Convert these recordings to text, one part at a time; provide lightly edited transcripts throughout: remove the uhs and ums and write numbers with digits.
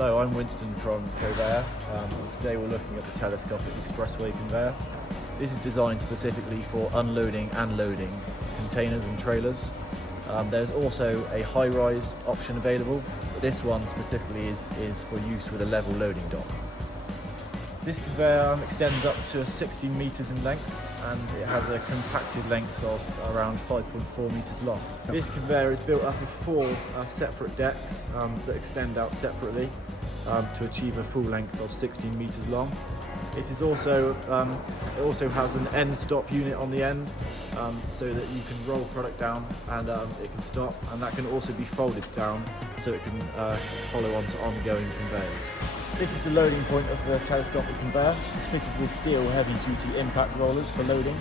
Hello, I'm Winston from Coveya. Today we're looking at the telescopic expressway conveyor. This is designed specifically for unloading and loading containers and trailers. There's also a high-rise option available, but this one specifically is for use with a level loading dock. This conveyor extends up to 16 metres in length, and it has a compacted length of around 5.4 metres long. This conveyor is built up of 4 separate decks that extend out separately to achieve a full length of 16 metres long. It also has an end stop unit on the end, so that you can roll product down and it can stop, and that can also be folded down so it can follow on to ongoing conveyors. This is the loading point of the telescopic conveyor. It's fitted with steel heavy-duty impact rollers for loading,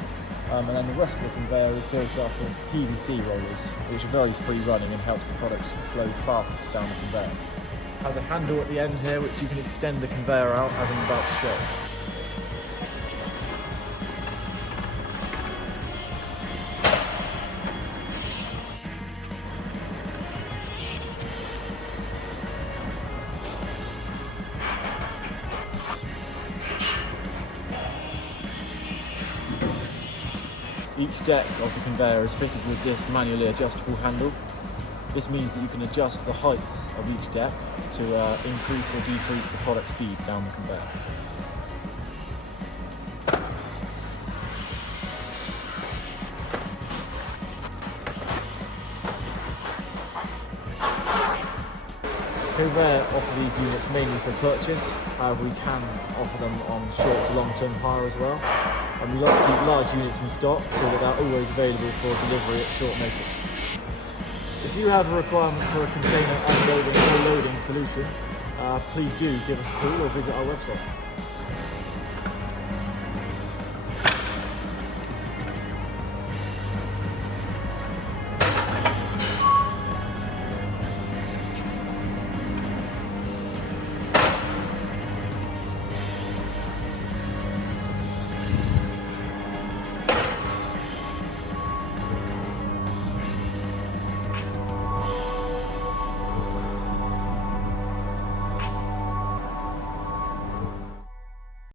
and then the rest of the conveyor is built up of PVC rollers, which are very free-running and helps the products flow fast down the conveyor. It has a handle at the end here which you can extend the conveyor out as I'm about to show. Each deck of the conveyor is fitted with this manually adjustable handle. This means that you can adjust the heights of each deck to increase or decrease the product speed down the conveyor. Coveya offer these units mainly for purchase, however we can offer them on short to long-term hire as well. And we like to keep large units in stock so that they're always available for delivery at short notice. If you have a requirement for a container unloading or loading solution, please do give us a call or visit our website.